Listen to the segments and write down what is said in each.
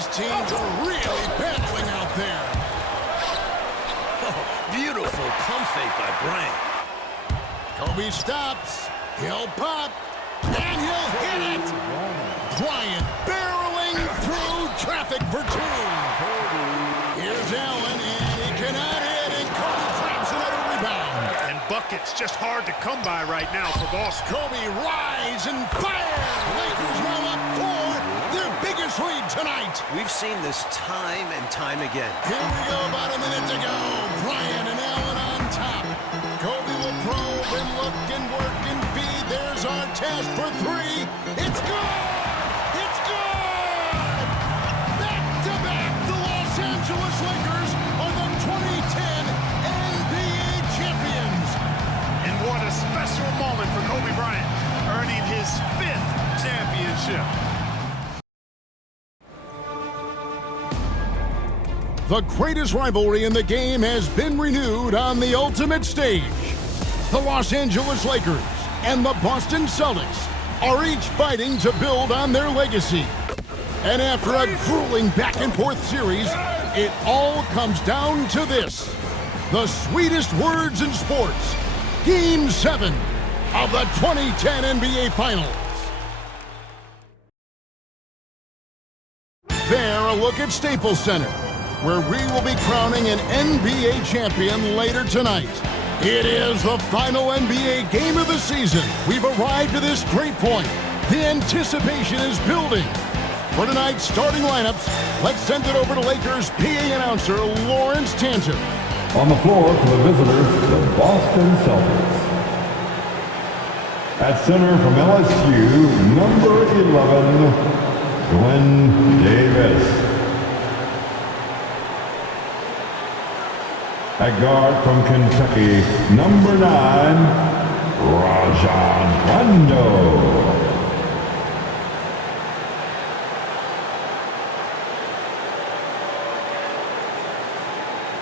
These teams are really battling out there. Oh, beautiful pump fake by Bryant. Kobe stops. He'll pop. And he'll hit it. Bryant barreling through traffic for two. Here's Allen, and he cannot hit, and Kobe grabs another rebound. And buckets just hard to come by right now for Boston. Kobe rise and fire. Lakers now up 4. Their biggest lead tonight. We've seen this time and time again. Here we go, about a minute to go. Bryant and Allen on top. Kobe will probe and look and work and feed. There's our test for 3. It's good! It's good! Back-to-back, the Los Angeles Lakers are the 2010 NBA champions. And what a special moment for Kobe Bryant, earning his 5th championship. The greatest rivalry in the game has been renewed on the ultimate stage. The Los Angeles Lakers and the Boston Celtics are each fighting to build on their legacy. And after a grueling back-and-forth series, it all comes down to this. The sweetest words in sports. Game 7 of the 2010 NBA Finals. There, a look at Staples Center, where we will be crowning an NBA champion later tonight. It is the final NBA game of the season. We've arrived to this great point. The anticipation is building. For tonight's starting lineups, let's send it over to Lakers PA announcer Lawrence Tanter. On the floor for the visitors, the Boston Celtics. At center from LSU, number 11, Glenn Davis. At guard from Kentucky, number 9, Rajon Rondo.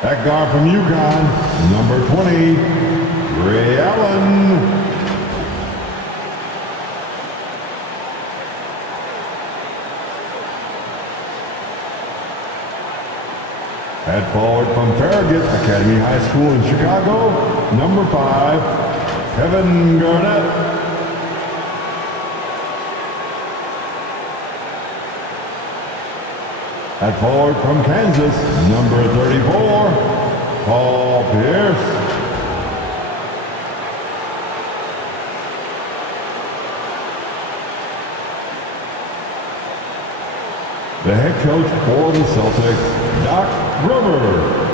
At guard from UConn, number 20, Ray Allen. At forward from Farragut Academy High School in Chicago, number 5, Kevin Garnett. At forward from Kansas, number 34, Paul Pierce. The head coach for the Celtics, Doc Rivers.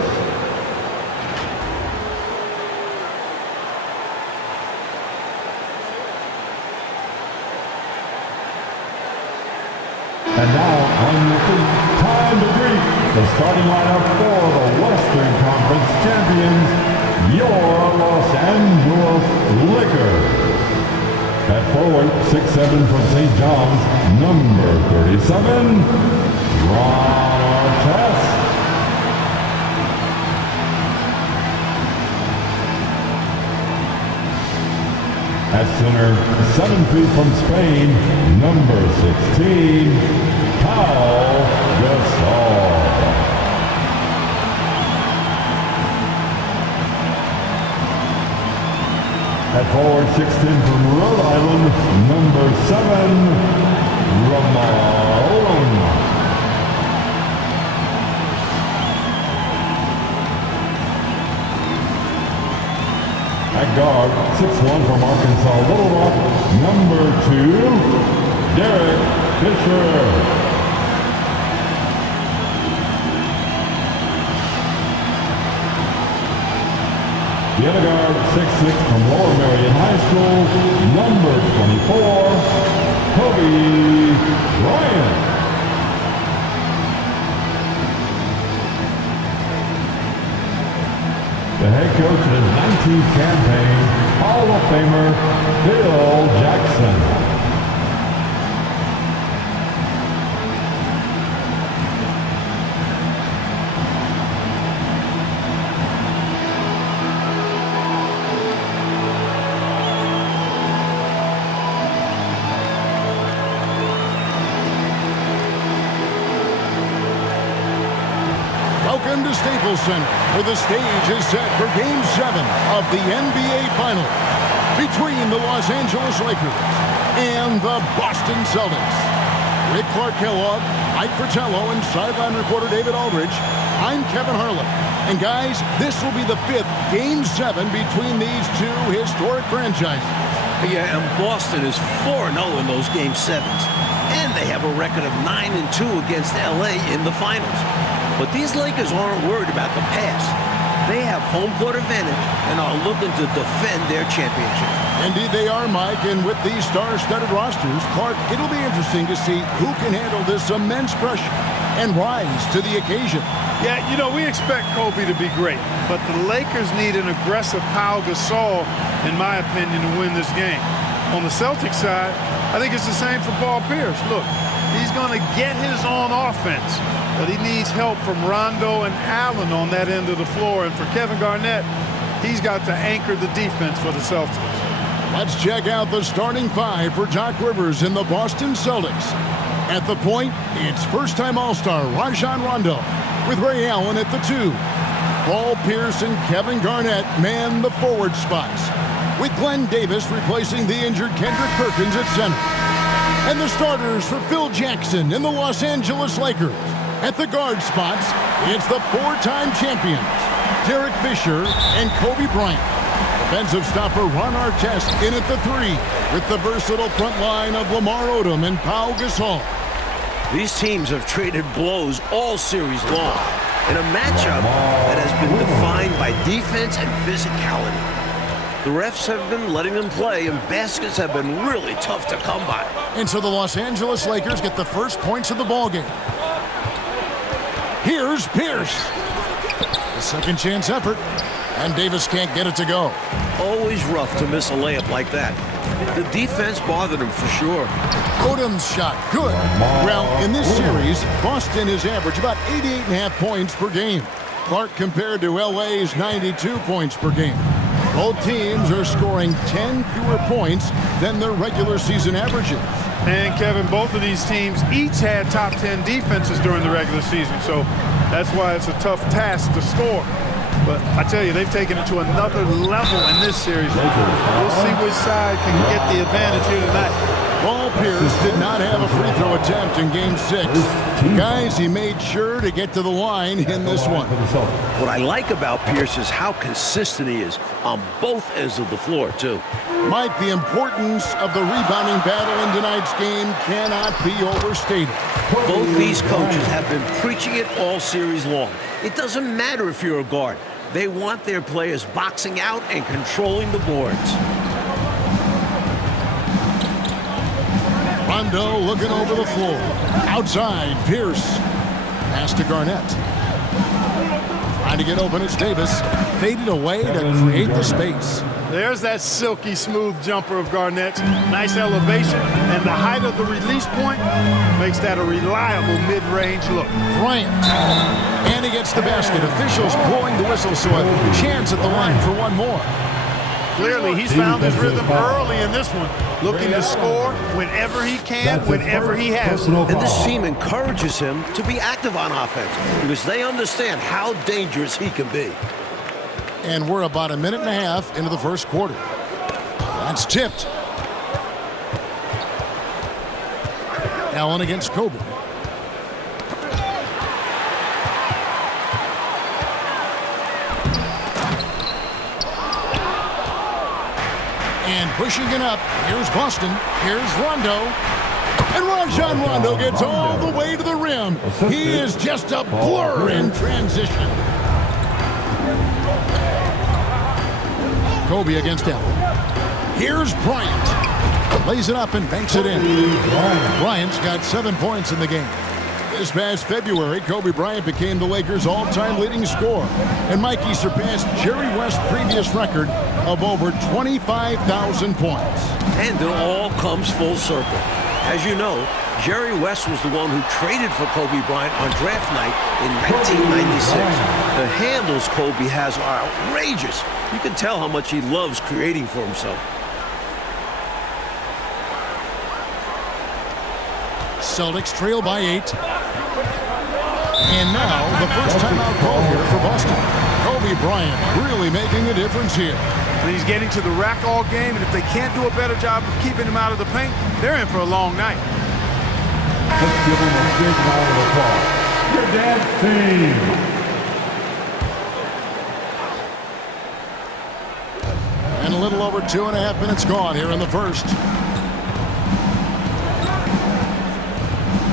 And now, time to greet the starting lineup for the Western Conference champions, your Los Angeles Lakers. At forward, 6'7" from St. John's, number 37, Ron Artest. At center, 7 feet from Spain, number 16, Pau Gasol. At forward, 6'10" from Rhode Island, number 7, Ramon. At guard, 6'1" from Arkansas Little Rock, number 2, Derek Fisher. The other guard, 6'6" from Lower Merion High School, number 24, Kobe Bryant. The head coach in his 19th campaign, Hall of Famer Phil Jackson. welcome to Staples Center, where the stage is set for Game 7 of the NBA Finals between the Los Angeles Lakers and the Boston Celtics. With Clark Kellogg, Mike Fratello, and sideline reporter David Aldridge, I'm Kevin Harlan. And guys, this will be the 5th Game 7 between these two historic franchises. Yeah, and Boston is 4-0 in those Game 7s. And they have a record of 9-2 against LA in the finals. But these Lakers aren't worried about the past. They have home court advantage and are looking to defend their championship. Indeed they are, Mike, and with these star-studded rosters, Clark, it'll be interesting to see who can handle this immense pressure and rise to the occasion. Yeah, you know, we expect Kobe to be great, but the Lakers need an aggressive Pau Gasol, in my opinion, to win this game. On the Celtics side, I think it's the same for Paul Pierce. Look, he's going to get his own offense, but he needs help from Rondo and Allen on that end of the floor. And for Kevin Garnett, he's got to anchor the defense for the Celtics. Let's check out the starting 5 for Doc Rivers in the Boston Celtics. At the point, it's first-time All-Star Rajon Rondo, with Ray Allen at the 2. Paul Pierce and Kevin Garnett man the forward spots, with Glenn Davis replacing the injured Kendrick Perkins at center. And the starters for Phil Jackson and the Los Angeles Lakers. At the guard spots, it's the 4-time champions, Derek Fisher and Kobe Bryant. Defensive stopper Ron Artest in at the 3, with the versatile front line of Lamar Odom and Pau Gasol. These teams have traded blows all series long in a matchup that has been defined by defense and physicality. The refs have been letting them play, and baskets have been really tough to come by. And so the Los Angeles Lakers get the first points of the ballgame. Here's Pierce. A second chance effort, and Davis can't get it to go. Always rough to miss a layup like that. The defense bothered him for sure. Odom's shot, good. Well, in this series, Boston has averaged about 88.5 points per game. Clark compared to LA's 92 points per game. Both teams are scoring 10 fewer points than their regular season averages. And Kevin, both of these teams each had top 10 defenses during the regular season, so that's why it's a tough task to score. But I tell you, they've taken it to another level in this series. We'll see which side can get the advantage here tonight. Paul Pierce did not have a free throw attempt in Game 6. Guys, he made sure to get to the line in this one. What I like about Pierce is how consistent he is on both ends of the floor, too. Mike, the importance of the rebounding battle in tonight's game cannot be overstated. Both these coaches have been preaching it all series long. It doesn't matter if you're a guard. They want their players boxing out and controlling the boards. Rondo looking over the floor. Outside, Pierce. Pass to Garnett. Trying to get open, it's Davis. Faded away to create the space. There's that silky smooth jumper of Garnett's. Nice elevation, and the height of the release point makes that a reliable mid-range look. Bryant. And he gets the basket. Officials blowing the whistle, so a chance at the line for one more. Clearly, he's found his rhythm early in this one, looking to score whenever he can, whenever he has. And this team encourages him to be active on offense because they understand how dangerous he can be. And we're about a minute and a half into the first quarter. That's tipped. Allen against Kobe. And pushing it up. Here's Boston. Here's Rondo. And Rajon Rondo gets all the way to the rim. He is just a blur in transition. Kobe against Allen. Here's Bryant. Lays it up and banks it in. Bryant's got 7 points in the game. This past February, Kobe Bryant became the Lakers' all-time leading scorer. And Mikey surpassed Jerry West's previous record of over 25,000 points. And it all comes full circle. As you know, Jerry West was the one who traded for Kobe Bryant on draft night in 1996. The handles Kobe has are outrageous. You can tell how much he loves creating for himself. Celtics trail by 8. And now the first timeout call here for Boston. Kobe Bryant really making a difference here. And he's getting to the rack all game, and if they can't do a better job of keeping him out of the paint, they're in for a long night. Let's give him a big round of applause. Your dad's team. And a little over 2.5 minutes gone here in the first.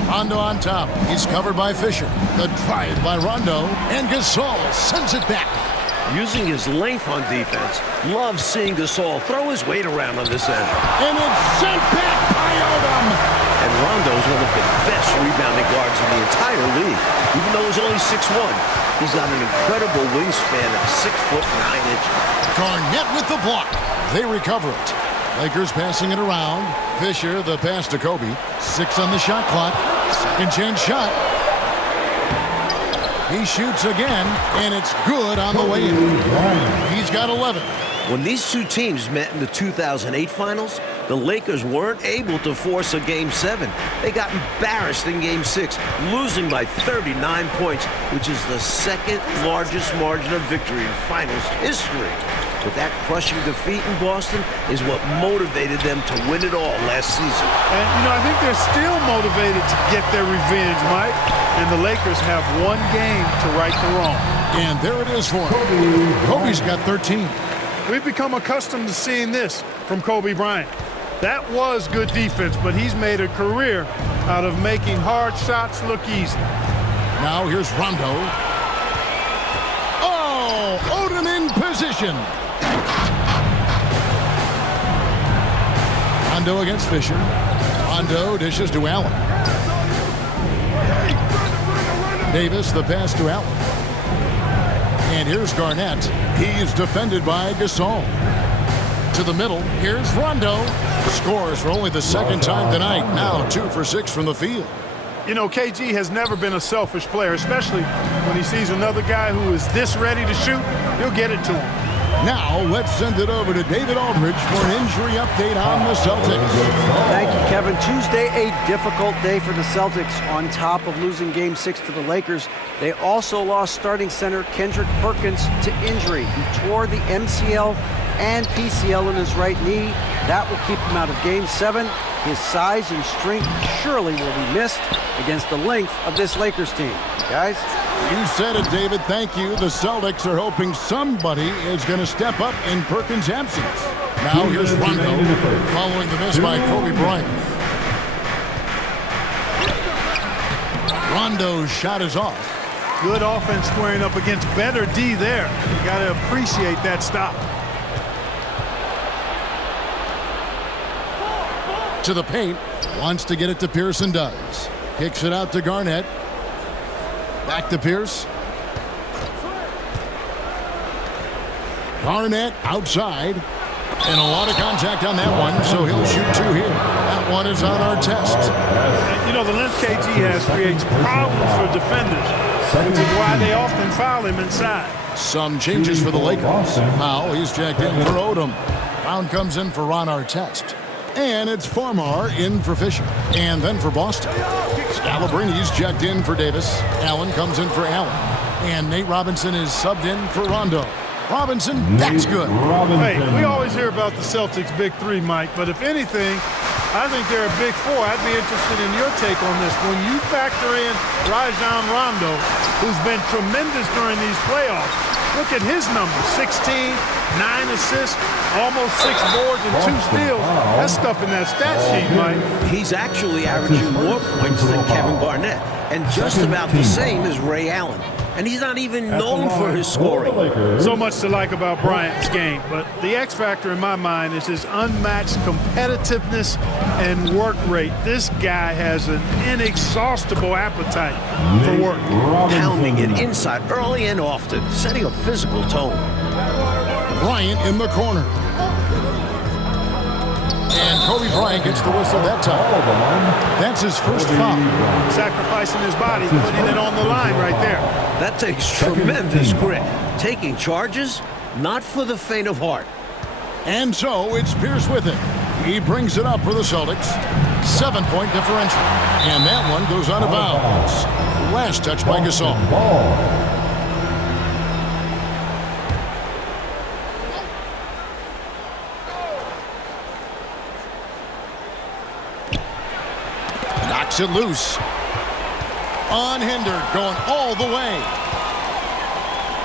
Rondo on top. He's covered by Fisher. The drive by Rondo. And Gasol sends it back. Using his length on defense. Loves seeing Gasol throw his weight around on this end. And it's sent back by Odom. And Rondo's one of the best rebounding guards in the entire league. Even though he's only 6'1", he's got an incredible wingspan of 6'9". Garnett with the block. They recover it. Lakers passing it around. Fisher, the pass to Kobe. 6 on the shot clock. Second chance shot. He shoots again, and it's good on the way in. He's got 11. When these two teams met in the 2008 finals, the Lakers weren't able to force a Game 7. They got embarrassed in Game 6, losing by 39 points, which is the second largest margin of victory in finals history. But that crushing defeat in Boston is what motivated them to win it all last season. And, I think they're still motivated to get their revenge, Mike. And the Lakers have one game to right the wrong. And there it is for him. Kobe's got 13. We've become accustomed to seeing this from Kobe Bryant. That was good defense, but he's made a career out of making hard shots look easy. Now here's Rondo. Oh, Odom in position. Rondo against Fisher. Rondo dishes to Allen. Davis, the pass to Allen. And here's Garnett. He's defended by Gasol. To the middle, here's Rondo. Scores for only the second time tonight. Now 2 for 6 from the field. KG has never been a selfish player, especially when he sees another guy who is this ready to shoot. He'll get it to him. Now let's send it over to David Aldridge for an injury update on the Celtics. Thank you, Kevin. Tuesday, a difficult day for the Celtics. On top of losing Game 6 to the Lakers, they also lost starting center Kendrick Perkins to injury. He tore the MCL and PCL in his right knee. That will keep him out of Game 7. His size and strength surely will be missed against the length of this Lakers team. Guys? You said it, David. Thank you. The Celtics are hoping somebody is going to step up in Perkins' absence. Now here's Rondo following the miss by Kobe Bryant. Rondo's shot is off. Good offense squaring up against better D there. You got to appreciate that stop. To the paint. Wants to get it to Pierce and does. Kicks it out to Garnett. Back to Pierce. Garnett outside. And a lot of contact on that one, so he'll shoot 2 here. That one is on our test. The length KG has creates problems for defenders, which is why they often foul him inside. Some changes for the Lakers. Now he's jacked in for Odom. Brown comes in for Ron Artest. And it's Farmar in for Fisher. And then for Boston. Scalabrini's checked in for Davis. Allen comes in for Allen. And Nate Robinson is subbed in for Rondo. Robinson, that's good. Hey, we always hear about the Celtics' big 3, Mike, but if anything, I think they're a big 4. I'd be interested in your take on this. When you factor in Rajon Rondo, who's been tremendous during these playoffs, look at his numbers: 16, 9 assists, almost 6 boards and 2 steals. That's stuff in that stat sheet, Mike. He's actually averaging more points than Kevin Garnett, and just about the same as Ray Allen. And he's not even known for his scoring. So much to like about Bryant's game, but the X factor in my mind is his unmatched competitiveness and work rate. This guy has an inexhaustible appetite for work. Pounding it inside early and often, setting a physical tone. Bryant in the corner. And Kobe Bryant gets the whistle that time. That's his first foul. Sacrificing his body, putting it on the line right there. That takes tremendous grit. Taking charges, not for the faint of heart. And so it's Pierce with it. He brings it up for the Celtics. 7-point differential. And that one goes out of bounds. Last touch by Gasol. Knocks it loose. Unhindered, going all the way.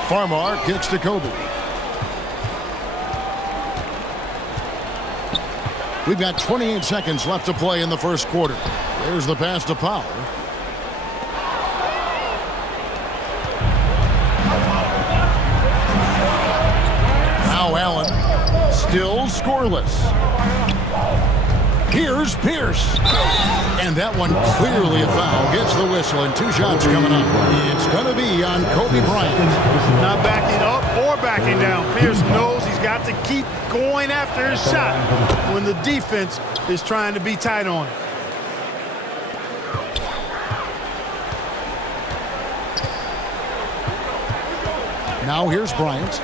Farmar kicks to Kobe. We've got 28 seconds left to play in the first quarter. There's the pass to Powell. Now Allen, still scoreless. Here's Pierce. And that one clearly a foul. Gets the whistle and 2 shots coming up. It's going to be on Kobe Bryant. Not backing up or backing down. Pierce knows he's got to keep going after his shot when the defense is trying to be tight on it. Now here's Bryant.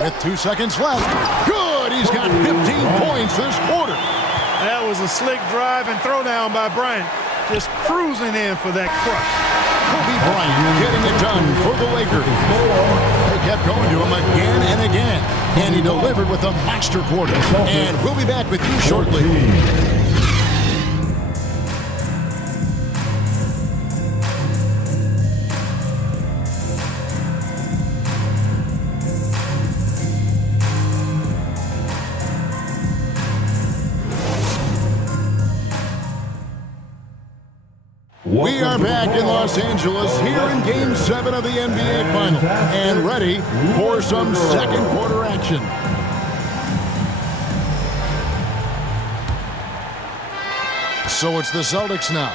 With 2 seconds left. Good! He's got 15 points this quarter. That was a slick drive and throwdown by Bryant. Just cruising in for that crush. Kobe Bryant getting it done for the Lakers. They kept going to him again and again. And he delivered with a monster quarter. And we'll be back with you shortly. We are back in Los Angeles here in Game 7 of the NBA Finals and ready for some second quarter action. So it's the Celtics now.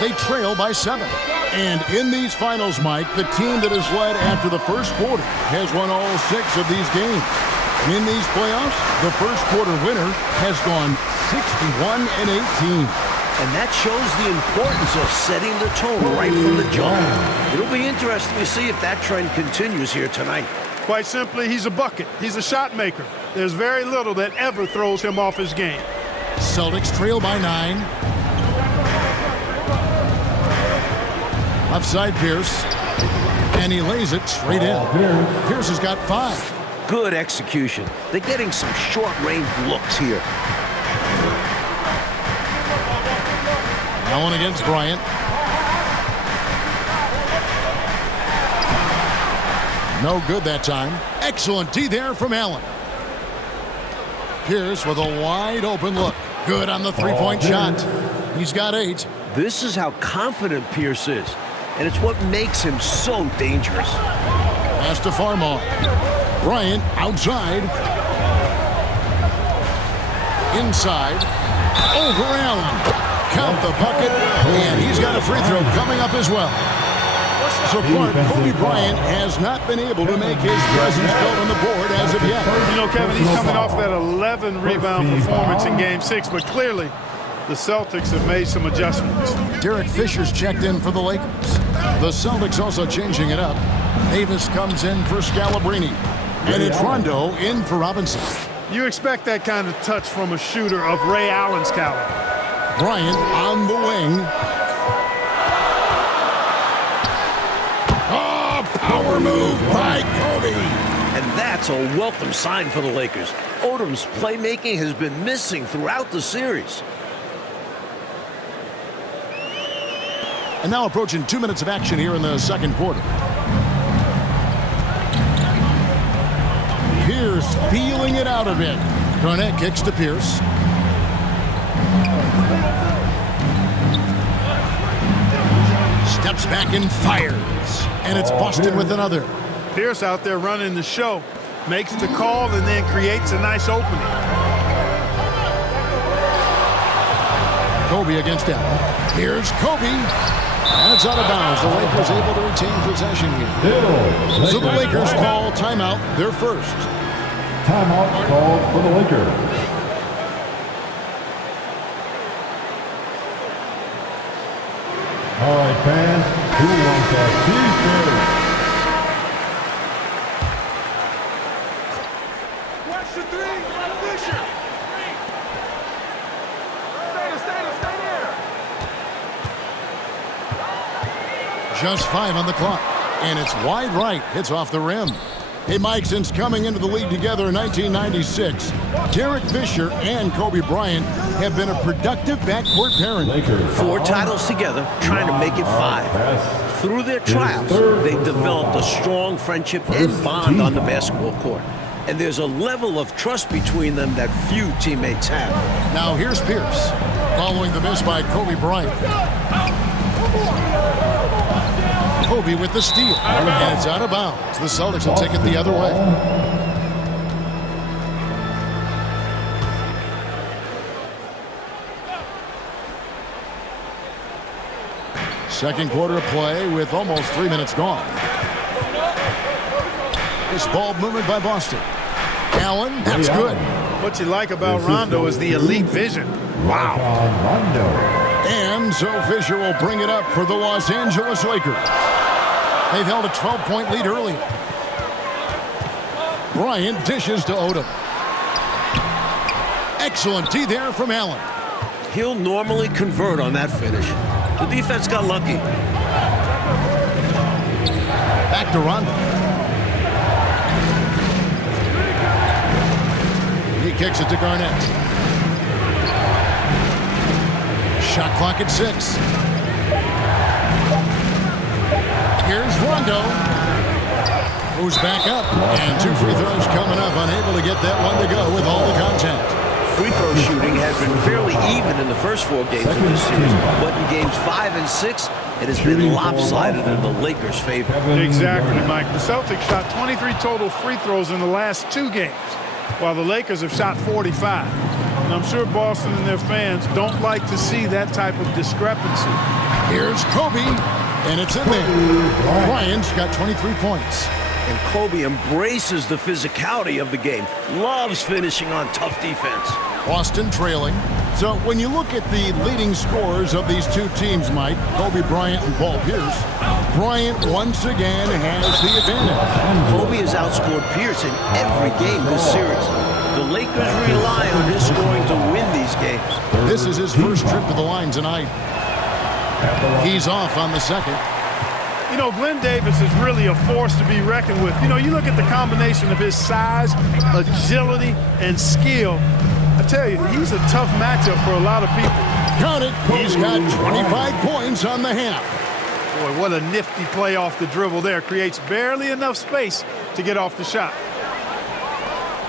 They trail by 7. And in these finals, Mike, the team that has led after the first quarter has won all 6 of these games. And in these playoffs, the first quarter winner has gone 61-18. And that shows the importance of setting the tone right from the jump. It'll be interesting to see if that trend continues here tonight. Quite simply, he's a bucket. He's a shot maker. There's very little that ever throws him off his game. Celtics trail by 9. Upside Pierce. And he lays it straight in. Pierce has got 5. Good execution. They're getting some short-range looks here. Allen against Bryant. No good that time. Excellent D there from Allen. Pierce with a wide open look. Good on the three-point shot. He's got 8. This is how confident Pierce is, and it's what makes him so dangerous. Pass to Farmar. Bryant outside. Inside. Over Allen. Count the bucket, and he's got a free throw coming up as well. So, Clark, Kobe Bryant has not been able to make his presence felt on the board as of yet. You know, Kevin, he's coming off that 11-rebound performance in Game 6, but clearly the Celtics have made some adjustments. Derek Fisher's checked in for the Lakers. The Celtics also changing it up. Davis comes in for Scalabrine, and it's Rondo in for Robinson. You expect that kind of touch from a shooter of Ray Allen's caliber. Bryant on the wing. Oh, power move by Kobe. And that's a welcome sign for the Lakers. Odom's playmaking has been missing throughout the series. And now approaching 2 minutes of action here in the second quarter. Pierce feeling it out a bit. Garnett kicks to Pierce. Steps back and fires. And it's Boston with another. Pierce out there running the show. Makes the call and then creates a nice opening. Kobe against Allen. Here's Kobe. And it's out of bounds. The Lakers able to retain possession here. So the Lakers call timeout, their first. Timeout called for the Lakers. All right, fans, who wants that cheeseburger? Watch the 3, Fisher. Stay. Just 5 on the clock. And it's wide right. Hits off the rim. Hey, Mike, since coming into the league together in 1996, Derek Fisher and Kobe Bryant have been a productive backcourt pairing. 4 titles together, trying to make it 5. Through their trials, they've developed a strong friendship and bond on the basketball court. And there's a level of trust between them that few teammates have. Now here's Pierce, following the miss by Kobe Bryant. Kobe with the steal, and it's out of bounds. The Celtics will take it the other way. Second quarter of play with almost 3 minutes gone. This ball movement by Boston. Allen, that's good. What you like about Rondo is the elite vision. Wow. Rondo. And so Fisher will bring it up for the Los Angeles Lakers. They've held a 12-point lead earlier. Bryant dishes to Odom. Excellent D there from Allen. He'll normally convert on that finish. The defense got lucky. Back to Rondo. He kicks it to Garnett. Shot clock at 6. Here's Rondo. Moves back up. And 2 free throws coming up. Unable to get that one to go with all the contact. Free throw shooting has been fairly even in the first 4 games of this series. But in games 5 and 6, it has been lopsided in the Lakers' favor. Exactly, Mike. The Celtics shot 23 total free throws in the last 2 games, while the Lakers have shot 45. And I'm sure Boston and their fans don't like to see that type of discrepancy. Here's Kobe, and it's in there. Bryant's got 23 points. And Kobe embraces the physicality of the game. Loves finishing on tough defense. Boston trailing. So when you look at the leading scorers of these 2 teams, Mike, Kobe Bryant and Paul Pierce, Bryant once again has the advantage. Kobe has outscored Pierce in every game this series. The Lakers rely on his scoring to win these games. This is his first trip to the line tonight. He's off on the second. You know, Glenn Davis is really a force to be reckoned with. You know, you look at the combination of his size, agility, and skill. I tell you, he's a tough matchup for a lot of people. Count it. He's got 25 points on the half. Boy, what a nifty play off the dribble there. Creates barely enough space to get off the shot.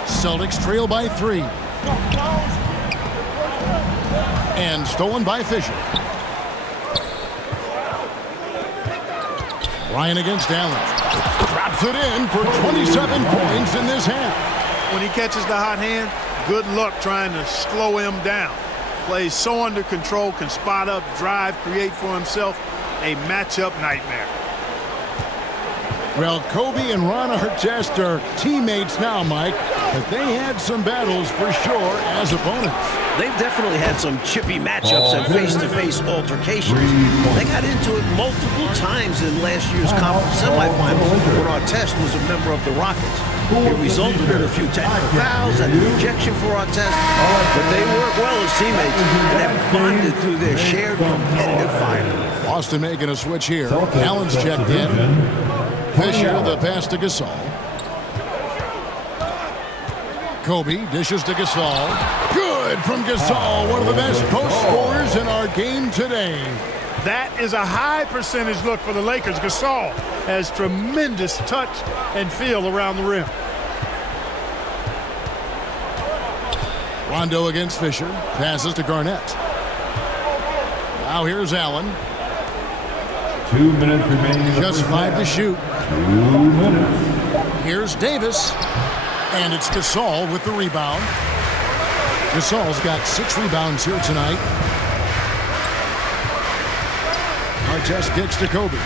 Celtics trail by 3. And stolen by Fisher. Bryant against Allen. Drops it in for 27 points in this half. When he catches the hot hand, good luck trying to slow him down. Plays so under control, can spot up, drive, create for himself a matchup nightmare. Well, Kobe and Ron Artest are teammates now, Mike, but they had some battles for sure as opponents. They've definitely had some chippy matchups and face-to-face altercations. They got into it multiple times in last year's conference semifinals when Artest was a member of the Rockets. It resulted in a few technical fouls and rejection for Artest, but they work well as teammates and have bonded through their shared competitive fire. Boston making a switch here. Allen's checked in. Fisher, the pass to Gasol. Kobe dishes to Gasol. Good from Gasol, one of the best post scorers in our game today. That is a high percentage look for the Lakers. Gasol has tremendous touch and feel around the rim. Rondo against Fisher. Passes to Garnett. Now here's Allen. 2 minutes remaining. Just 5 to shoot. 2 minutes. Here's Davis. And it's Gasol with the rebound. Gasol's got 6 rebounds here tonight. Artest kicks to Kobe.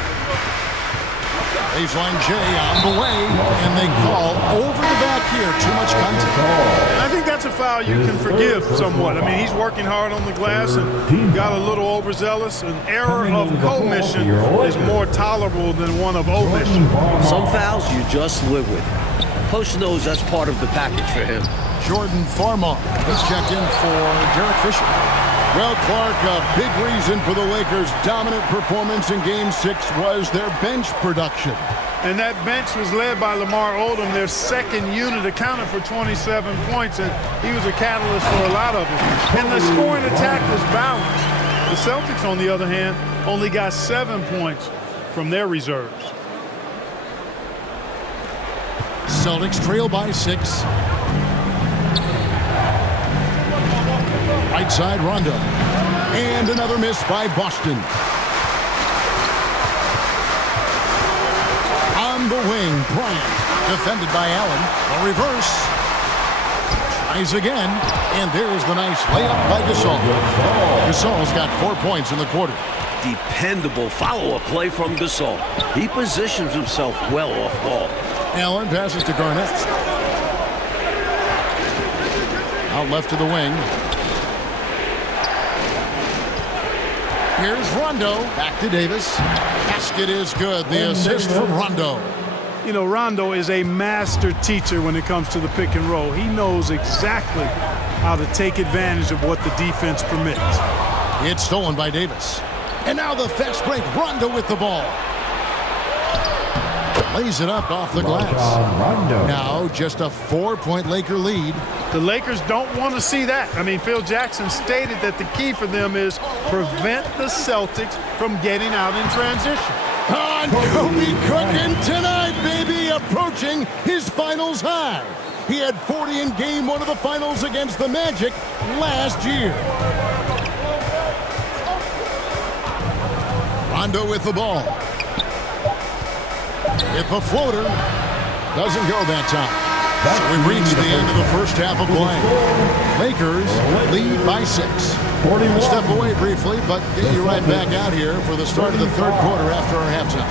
Baseline J on the way. And they call over the back here. Too much contact. I think that's a foul you can forgive somewhat. I mean, he's working hard on the glass and got a little overzealous. An error of commission is more tolerable than one of omission. Some fouls you just live with. Coach knows that's part of the package for him. Jordan Farmar is checked in for Derek Fisher. Well, Clark, a big reason for the Lakers' dominant performance in Game 6 was their bench production. And that bench was led by Lamar Odom. Their second unit accounted for 27 points, and he was a catalyst for a lot of them. And the scoring attack was balanced. The Celtics, on the other hand, only got 7 points from their reserves. Celtics trail by 6. Right side, Rondo. And another miss by Boston. On the wing, Bryant. Defended by Allen. A reverse. Tries again. And there's the nice layup by Gasol. Gasol's got 4 points in the quarter. Dependable follow-up play from Gasol. He positions himself well off ball. Allen passes to Garnett. Out left to the wing. Here's Rondo. Back to Davis. Basket is good. The assist from Rondo. You know, Rondo is a master teacher when it comes to the pick and roll. He knows exactly how to take advantage of what the defense permits. It's stolen by Davis. And now the fast break. Rondo with the ball. Lays it up off the glass. Now just a 4-point Laker lead. The Lakers don't want to see that. I mean, Phil Jackson stated that the key for them is prevent the Celtics from getting out in transition. On Kobe cooking tonight, baby, approaching his finals high. He had 40 in Game 1 of the finals against the Magic last year. Rondo with the ball. With the floater. Doesn't go that time. So we've reached the end of the first half of play. Lakers lead by 6. We'll step away briefly, but get you right back out here for the start of the third quarter after our halftime.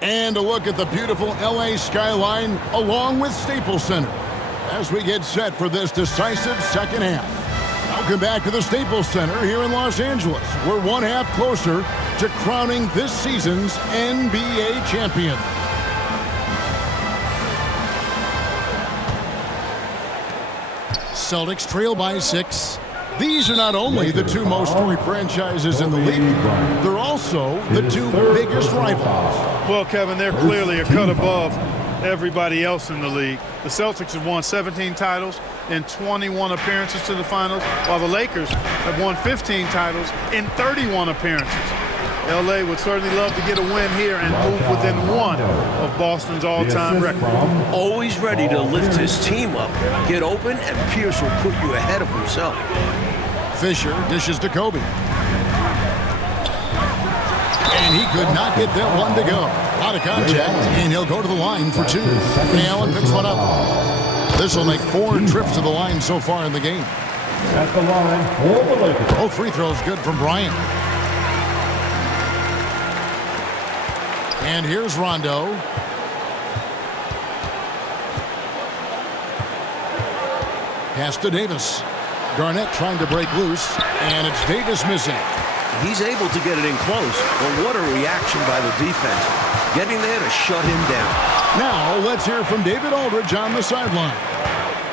And a look at the beautiful LA skyline along with Staples Center as we get set for this decisive second half. Welcome back to the Staples Center here in Los Angeles. We're one half closer to crowning this season's NBA champion. Celtics trail by 6. These are not only the two most storied franchises in the league, they're also the two biggest rivals. Well, Kevin, they're clearly a cut above everybody else in the league. The Celtics have won 17 titles in 21 appearances to the finals, while the Lakers have won 15 titles in 31 appearances. LA would certainly love to get a win here and move within one of Boston's all-time record. Always ready to lift his team up, get open, and Pierce will put you ahead of himself. Fisher dishes to Kobe. And he could not get that one to go. Out of contact, and he'll go to the line for 2. And Allen picks one up. This will make 4 trips to the line so far in the game. At the line for the Lakers. Both free throws good from Bryant. And here's Rondo. Pass to Davis. Garnett trying to break loose, and it's Davis missing. He's able to get it in close, but what a reaction by the defense. Getting there to shut him down. Now let's hear from David Aldridge on the sideline.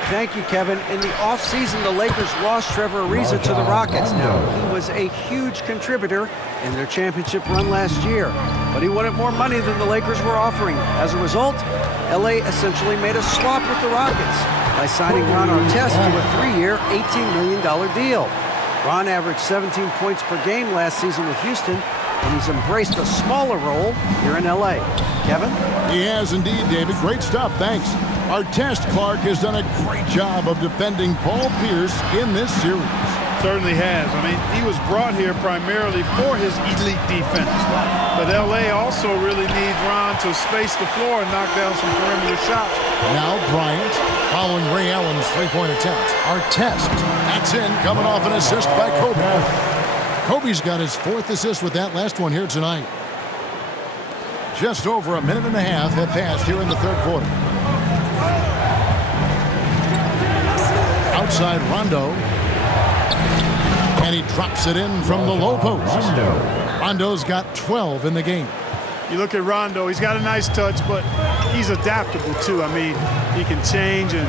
Thank you, Kevin. In the offseason, the Lakers lost Trevor Ariza to the Rockets. Now, he was a huge contributor in their championship run last year, but he wanted more money than the Lakers were offering. As a result, LA essentially made a swap with the Rockets by signing Ron Artest to a 3-year, $18 million deal. Ron averaged 17 points per game last season with Houston, and he's embraced a smaller role here in LA. Kevin? He has indeed, David. Great stuff. Thanks. Artest, Clark, has done a great job of defending Paul Pierce in this series. Certainly has. I mean, he was brought here primarily for his elite defense. But LA also really needs Ron to space the floor and knock down some perimeter shots. Now Bryant following Ray Allen's three-point attempt. Artest, that's in, coming off an assist by Kobe. Kobe's got his 4th assist with that last one here tonight. Just over a minute and a half have passed here in the third quarter. Outside Rondo. And he drops it in from the low post. Rondo's got 12 in the game. You look at Rondo, he's got a nice touch, but he's adaptable too. I mean, he can change and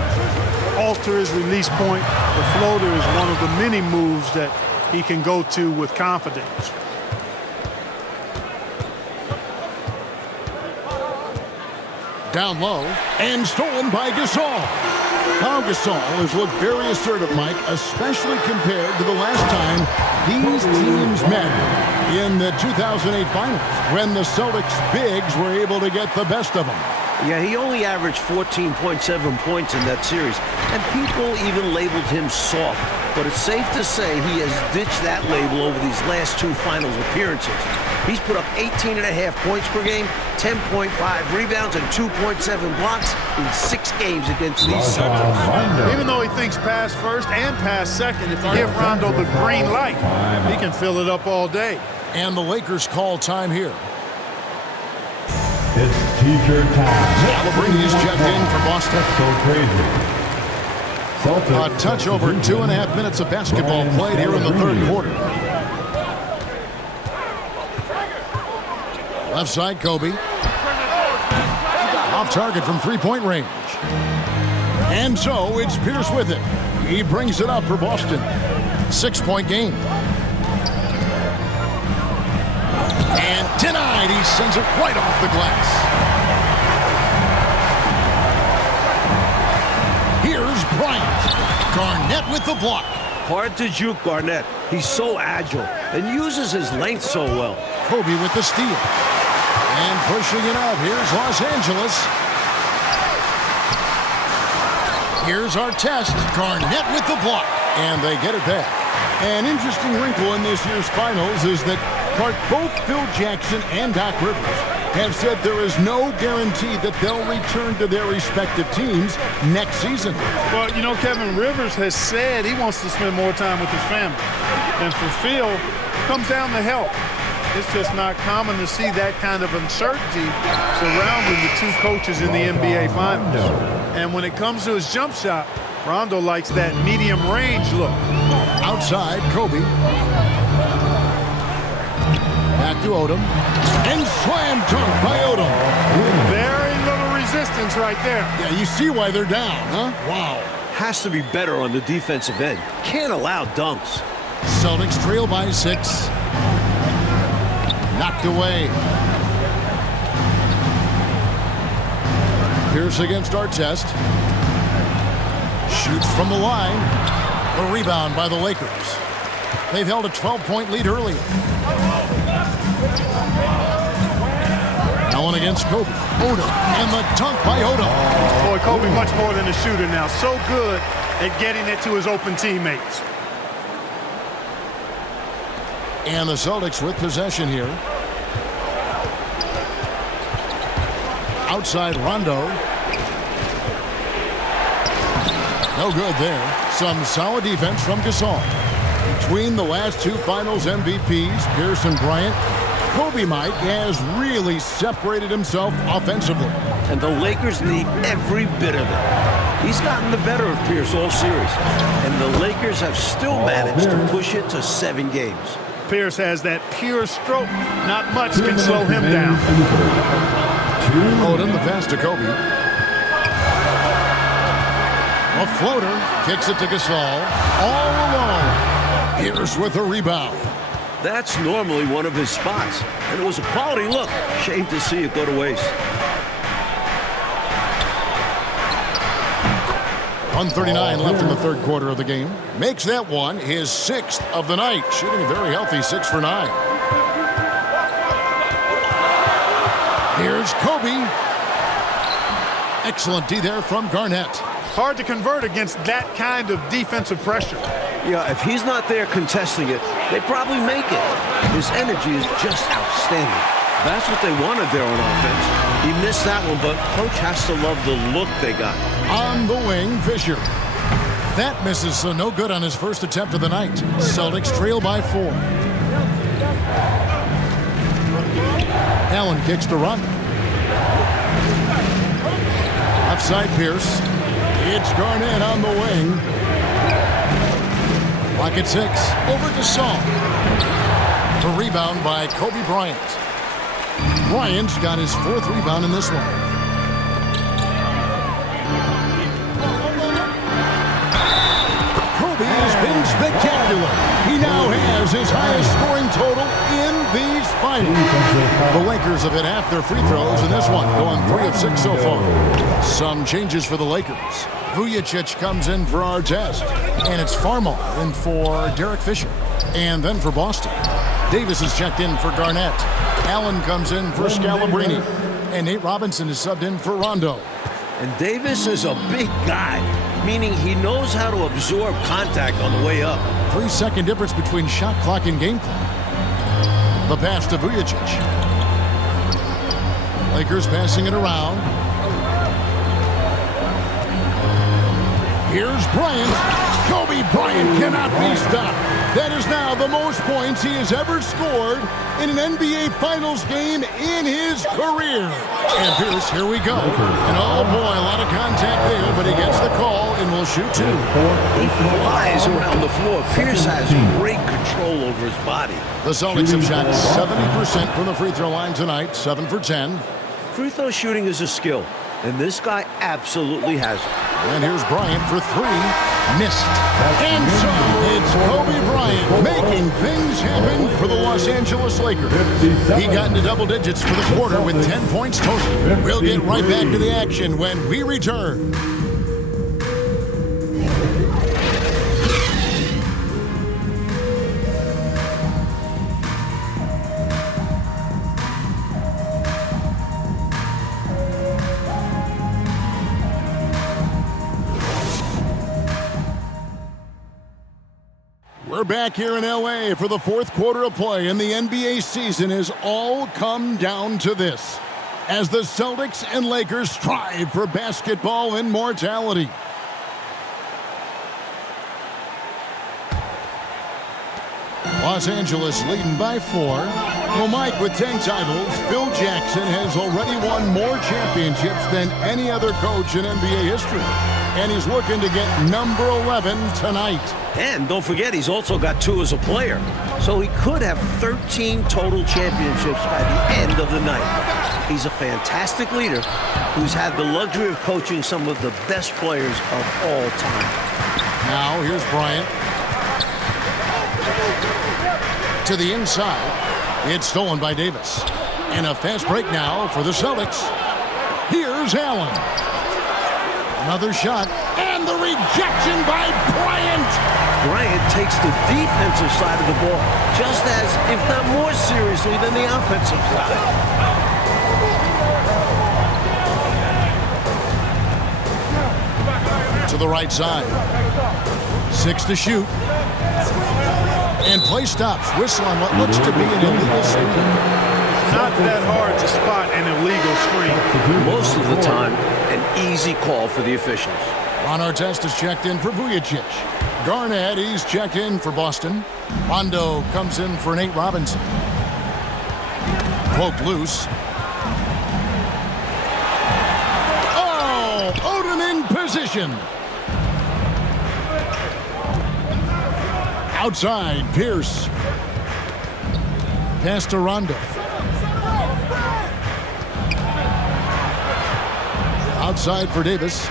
alter his release point. The floater is one of the many moves that he can go to with confidence. Down low and stolen by Gasol. Pau Gasol has looked very assertive, Mike, especially compared to the last time these teams met in the 2008 finals when the Celtics bigs were able to get the best of them. Yeah, he only averaged 14.7 points in that series, and people even labeled him soft. But it's safe to say he has ditched that label over these last two finals appearances. He's put up 18.5 points per game, 10.5 rebounds, and 2.7 blocks in 6 games against these Celtics. Even though he thinks pass first and pass second, if you give Rondo the green light, he can fill it up all day. And the Lakers call time here. It's T-shirt time. Calabrini's checked in for Boston. Let's go crazy. A touch over 2.5 minutes of basketball played here in the third quarter. Left side, Kobe. Off target from three-point range. And so it's Pierce with it. He brings it up for Boston. 6-point game. And denied. He sends it right off the glass. Here's Bryant. Garnett with the block. Hard to juke Garnett. He's so agile and uses his length so well. Kobe with the steal. And pushing it out. Here's Los Angeles. Here's Artest. Garnett with the block. And they get it back. An interesting wrinkle in this year's finals is that both Phil Jackson and Doc Rivers have said there is no guarantee that they'll return to their respective teams next season. Well, you know, Kevin Rivers has said he wants to spend more time with his family. And for Phil, it comes down to health. It's just not common to see that kind of uncertainty surrounding the two coaches in the NBA Finals. And when it comes to his jump shot, Rondo likes that medium range look. Outside, Kobe. Back to Odom. And slam dunk by Odom. Very little resistance right there. Yeah, you see why they're down, huh? Wow. Has to be better on the defensive end. Can't allow dunks. Celtics trail by 6. Knocked away. Pierce against Artest. Shoots from the line. A rebound by the Lakers. They've held a 12-point lead earlier. Now one against Kobe. Odom. And the dunk by Odom. Boy, Kobe much more than a shooter now. So good at getting it to his open teammates. And the Celtics with possession here. Outside Rondo. No good there. Some solid defense from Gasol. Between the last two finals MVPs, Pierce and Bryant, Kobe, Mike, has really separated himself offensively. And the Lakers need every bit of it. He's gotten the better of Pierce all series. And the Lakers have still managed to push it to 7 games. Pierce has that pure stroke. Not much can slow him down. Odom, the pass to Kobe. A floater, kicks it to Gasol. All alone. Pierce with a rebound. That's normally one of his spots. And it was a quality look. Shame to see it go to waste. 1:39 left in the third quarter of the game. Makes that one his 6th of the night. Shooting a very healthy 6 for 9. Here's Kobe. Excellent D there from Garnett. Hard to convert against that kind of defensive pressure. Yeah, if he's not there contesting it, they probably make it. His energy is just outstanding. That's what they wanted there on offense. He missed that one, but coach has to love the look they got. On the wing, Fisher. That misses, so no good on his first attempt of the night. Celtics trail by 4. Allen kicks to Rondo. Left side, Pierce. It's Garnett on the wing. Clock at 6. Over to Gasol. The rebound by Kobe Bryant. Bryant's got his 4th rebound in this one. Kobe has been spectacular. He now has his highest scoring total in these finals. The Lakers have hit half their free throws in this one, going 3 of 6 so far. Some changes for the Lakers. Vujicic comes in for Artest, and it's Farmar in for Derek Fisher. And then for Boston, Davis is checked in for Garnett. Allen comes in for Scalabrine. And Nate Robinson is subbed in for Rondo. And Davis is a big guy, meaning he knows how to absorb contact on the way up. 3-second difference between shot clock and game clock. The pass to Vujicic. Lakers passing it around. Here's Bryant. Kobe Bryant cannot be stopped. That is now the most points he has ever scored in an NBA Finals game in his career. And Pierce, here we go. And oh boy, a lot of contact there, but he gets the call and will shoot 2. He flies around the floor. Pierce has great control over his body. The Celtics have shot 70% from the free throw line tonight, 7 for 10. Free throw shooting is a skill, and this guy absolutely has it. And here's Bryant for 3. Missed. And so it's Kobe Bryant making things happen for the Los Angeles Lakers. He got into double digits for the quarter with 10 points total. We'll get right back to the action when we return. We're back here in L.A. for the 4th quarter of play, and the NBA season has all come down to this, as the Celtics and Lakers strive for basketball immortality. Los Angeles leading by 4. Well, Mike, with 10 titles, Phil Jackson has already won more championships than any other coach in NBA history. And he's looking to get number 11 tonight. And don't forget, he's also got 2 as a player. So he could have 13 total championships by the end of the night. He's a fantastic leader who's had the luxury of coaching some of the best players of all time. Now, here's Bryant. To the inside. It's stolen by Davis. And a fast break now for the Celtics. Here's Allen. Another shot. And the rejection by Bryant. Bryant takes the defensive side of the ball just as, if not more seriously, than the offensive side. To the right side. 6 to shoot. And play stops. Whistle on what looks to be an illegal screen. Not that hard to spot an illegal screen. Most of the time, an easy call for the officials. Ron Artest is checked in for Vujicic. Garnett, he's checked in for Boston. Rondo comes in for Nate Robinson. Poked loose. Oh, Odin in position. Outside, Pierce. Pass to Rondo. Outside for Davis.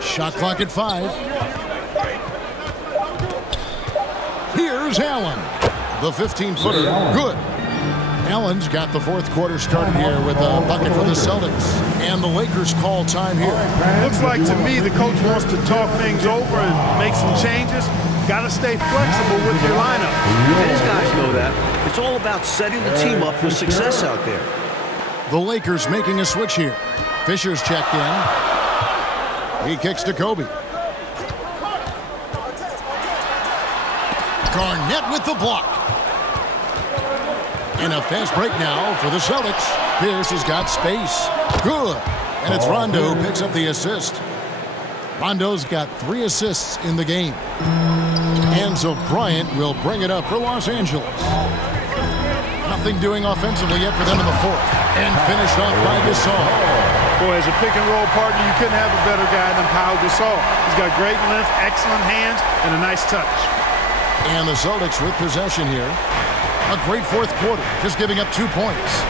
Shot clock at 5. Here's Allen. The 15-footer. Good. Allen's got the 4th quarter started here with a bucket for the Celtics. And the Lakers call time here. Looks like to me the coach wants to talk things over and make some changes. Got to stay flexible with your lineup. These guys know that. It's all about setting the team up for success out there. The Lakers making a switch here. Fisher's checked in. He kicks to Kobe. Garnett with the block. And a fast break now for the Celtics. Pierce has got space. Good. And it's Rondo who picks up the assist. Rondo's got 3 assists in the game. And so Bryant will bring it up for Los Angeles. Nothing doing offensively yet for them in the 4th. And finished off by Gasol. Boy, as a pick-and-roll partner, you couldn't have a better guy than Pau Gasol. He's got great length, excellent hands, and a nice touch. And the Celtics with possession here. A great fourth quarter, just giving up 2 points.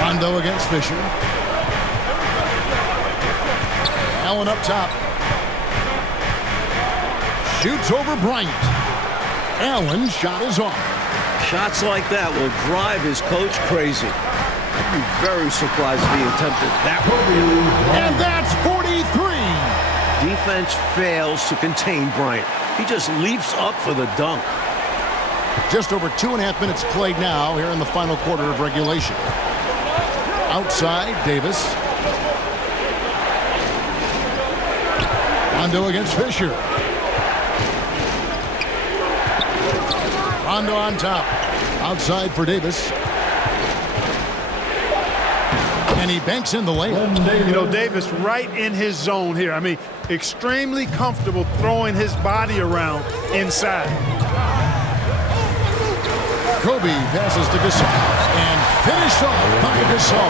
Rondo against Fisher. Allen up top. Shoots over Bryant. Allen's shot is off. Shots like that will drive his coach crazy. I'd be very surprised if he attempted that one. And that's 43. Defense fails to contain Bryant. He just leaps up for the dunk. Just over 2.5 minutes played now here in the final quarter of regulation. Outside, Davis. Rondo against Fisher. Rondo on top. Outside for Davis. And he banks in the layup. You know, Davis right in his zone here. I mean, extremely comfortable throwing his body around inside. Kobe passes to Gasol. And finished off by Gasol.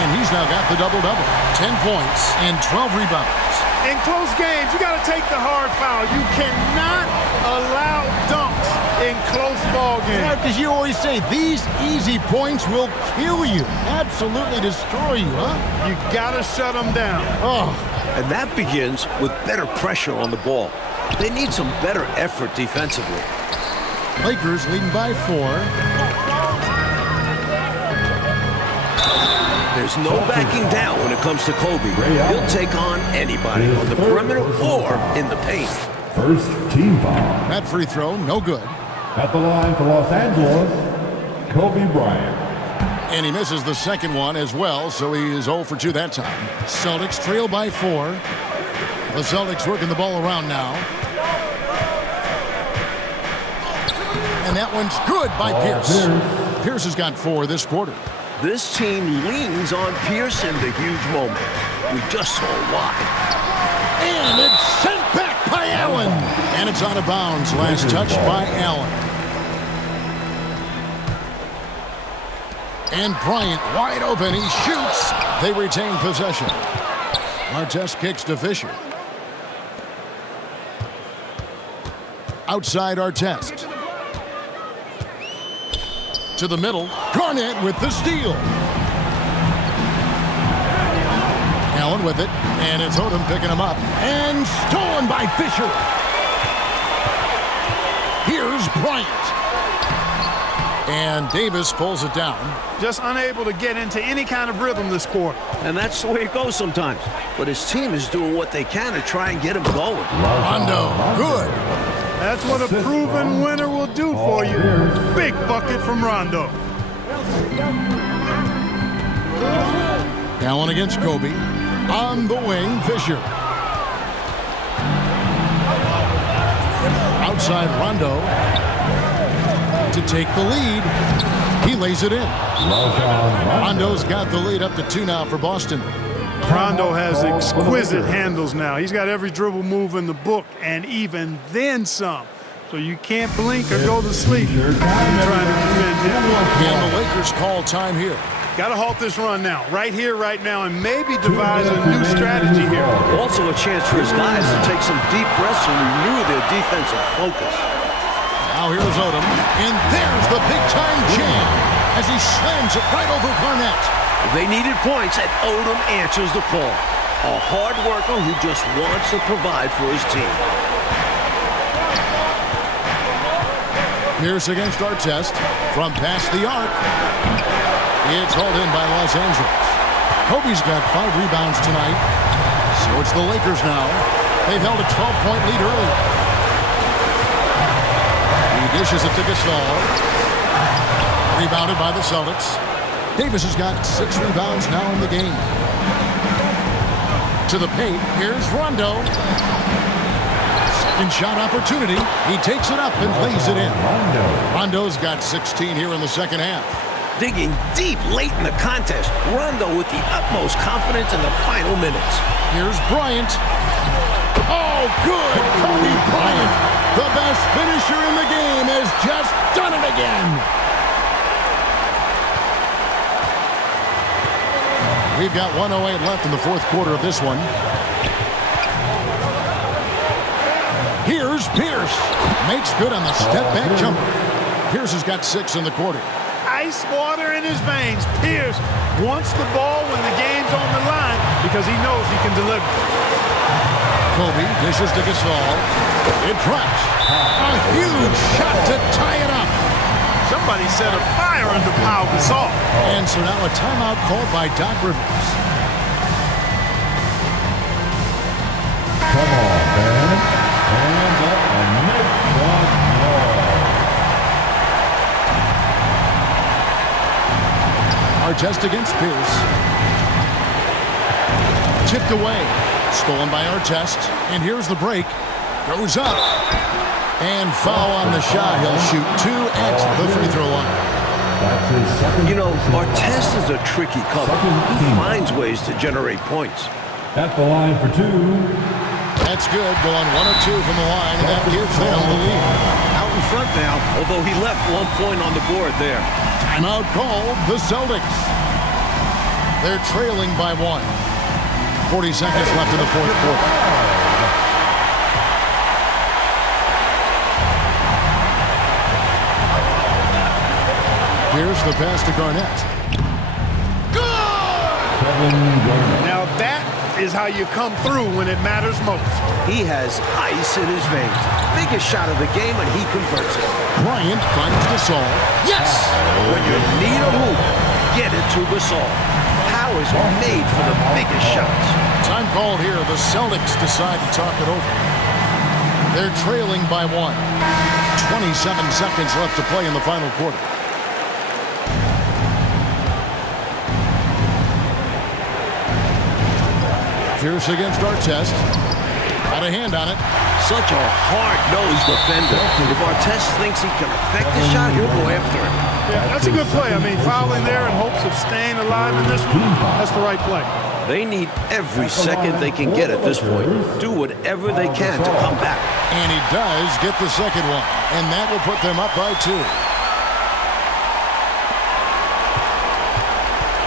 And he's now got the double-double. 10 points and 12 rebounds. In close games, you got to take the hard foul. You cannot allow dunks in close ball games. Yeah, because you always say these easy points will kill you. Absolutely destroy you, huh? You got to shut them down. Oh. And that begins with better pressure on the ball. They need some better effort defensively. Lakers leading by 4. There's no backing down when it comes to Kobe. He'll take on anybody on the perimeter or in the paint. First team foul. That free throw, no good. At the line for Los Angeles, Kobe Bryant. And he misses the second one as well, so he is 0 for 2 that time. Celtics trail by 4. The Celtics working the ball around now. And that one's good by Pierce. Pierce has got 4 this quarter. This team leans on Pierce in the huge moment. We just saw why. And it's sent back by Allen. And it's out of bounds. Last touch by Allen. And Bryant wide open. He shoots. They retain possession. Artest kicks to Fisher. Outside Artest. To the middle. Garnett with the steal. Allen with it. And it's Odom picking him up. And stolen by Fisher. Here's Bryant. And Davis pulls it down. Just unable to get into any kind of rhythm this quarter. And that's the way it goes sometimes. But his team is doing what they can to try and get him going. Rondo, good. That's what a proven winner will do for you. Big bucket from Rondo. Allen against Kobe. On the wing, Fisher. Outside Rondo to take the lead. He lays it in. Rondo's got the lead up to 2 now for Boston. Rondo has exquisite handles now. He's got every dribble move in the book and even then some. So you can't blink or go to sleep trying to defend him. And the Lakers call time here. Got to halt this run now, right here, right now, and maybe devise a new strategy here. Also a chance for his guys to take some deep breaths and renew their defensive focus. Now here's Odom, and there's the big-time jam as he slams it right over Garnett. They needed points, and Odom answers the call. A hard worker who just wants to provide for his team. Pierce against Artest from past the arc. It's hauled in by Los Angeles. Kobe's got 5 rebounds tonight, so it's the Lakers now. They've held a 12-point lead earlier. He dishes it to Gasol. Rebounded by the Celtics. Davis has got 6 rebounds now in the game. To the paint, here's Rondo. Second shot opportunity. He takes it up and lays it in. Rondo's got 16 here in the second half. Digging deep late in the contest. Rondo with the utmost confidence in the final minutes. Here's Bryant. Oh, good! Kobe Bryant, the best finisher in the game, has just done it again. We've got 1:08 left in the fourth quarter of this one. Here's Pierce. Makes good on the step-back jumper. Pierce has got 6 in the quarter. Ice water in his veins. Pierce wants the ball when the game's on the line because he knows he can deliver. Kobe dishes to Gasol. It drops. A huge shot to tie it up. Somebody set a fire under Pau Gasol. And so now a timeout called by Doc Rivers. Come on, fans. Stand up and make some noise. Artest against Pierce. Chipped away. Stolen by Artest. And here's the break. Goes up. And foul on the shot. He'll shoot 2 at the free throw line. That's his second. You know, Artest is a tricky cover. He finds ways to generate points. At the line for 2. That's good. Going 1 of 2 from the line, and that gives them the lead. Out in front now, although he left 1 point on the board there. Timeout called the Celtics. They're trailing by 1. 40 seconds left in the fourth quarter. Here's the pass to Garnett. Kevin Garnett. Now that is how you come through when it matters most. He has ice in his veins. Biggest shot of the game, and he converts it. Bryant finds Gasol. Yes! When you need a hoop, get it to Gasol. Pau is made for the biggest shots. Time called here. The Celtics decide to talk it over. They're trailing by 1. 27 seconds left to play in the final quarter. Pierce against Artest. Got a hand on it. Such a hard-nosed defender. If Artest thinks he can affect the shot, he'll go after it. Yeah, that's a good play. I mean, fouling there in hopes of staying alive in this one, that's the right play. They need every second they can get at this point. Do whatever they can to come back. And he does get the second one. And that will put them up by 2.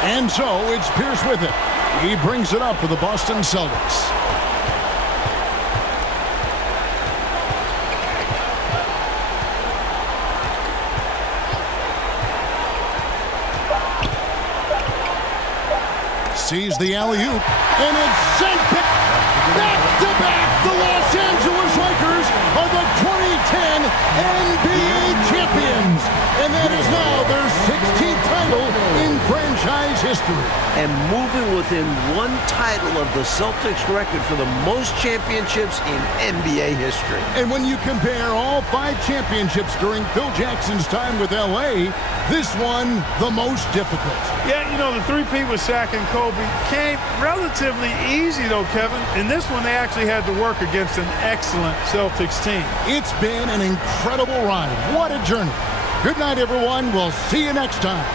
And so it's Pierce with it. He brings it up for the Boston Celtics. Sees the alley-oop, and it's sent back-to-back. The Los Angeles Lakers are the 2010 NBA champions, and that is now their 16th title in franchise history. And moving within 1 title of the Celtics record for the most championships in NBA history. And when you compare all 5 championships during Phil Jackson's time with L.A., this one the most difficult. Yeah, you know, the three-peat with Shaq and Kobe came relatively easy, though, Kevin. In this one, they actually had to work against an excellent Celtics team. It's been an incredible ride. What a journey. Good night, everyone. We'll see you next time.